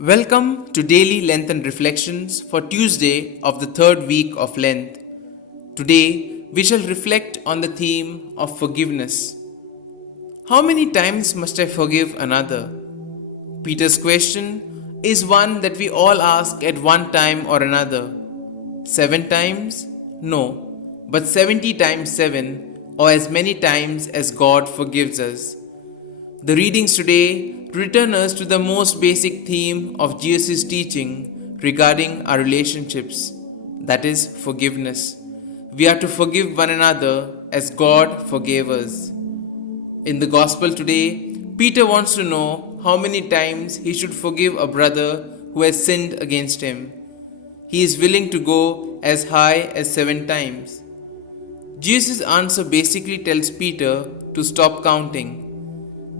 Welcome to Daily Lenten Reflections for Tuesday of the third week of Lent. Today, we shall reflect on the theme of forgiveness. How many times must I forgive another? Peter's question is one that we all ask at one time or another. 7 times? No, but 70 times 7, or as many times as God forgives us. The readings today return us to the most basic theme of Jesus' teaching regarding our relationships, that is, forgiveness. We are to forgive one another as God forgave us. In the Gospel today, Peter wants to know how many times he should forgive a brother who has sinned against him. He is willing to go as high as 7 times. Jesus' answer basically tells Peter to stop counting.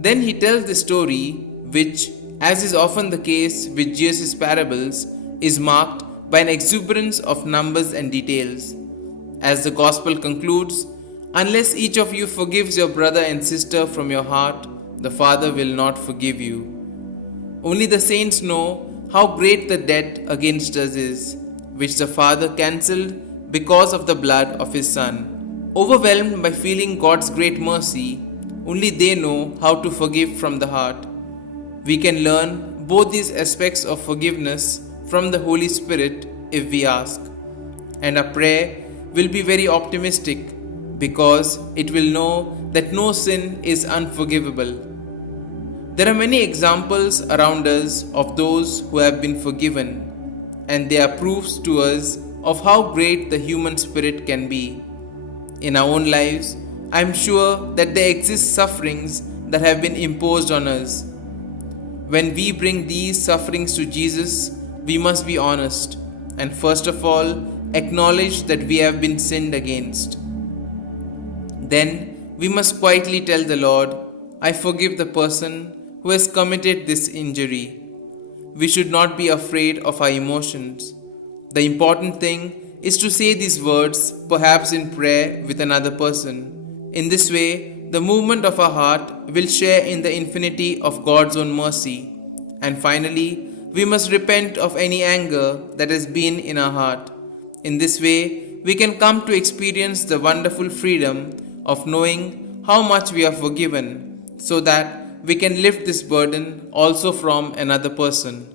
Then he tells the story, which, as is often the case with Jesus' parables, is marked by an exuberance of numbers and details. As the Gospel concludes, unless each of you forgives your brother and sister from your heart, the Father will not forgive you. Only the saints know how great the debt against us is, which the Father cancelled because of the blood of His Son. Overwhelmed by feeling God's great mercy, only they know how to forgive from the heart. We can learn both these aspects of forgiveness from the Holy Spirit if we ask. And our prayer will be very optimistic because it will know that no sin is unforgivable. There are many examples around us of those who have been forgiven, and they are proofs to us of how great the human spirit can be. In our own lives, I am sure that there exist sufferings that have been imposed on us. When we bring these sufferings to Jesus, we must be honest and first of all acknowledge that we have been sinned against. Then we must quietly tell the Lord, I forgive the person who has committed this injury. We should not be afraid of our emotions. The important thing is to say these words, perhaps in prayer with another person. In this way, the movement of our heart will share in the infinity of God's own mercy. And finally, we must repent of any anger that has been in our heart. In this way, we can come to experience the wonderful freedom of knowing how much we are forgiven, so that we can lift this burden also from another person.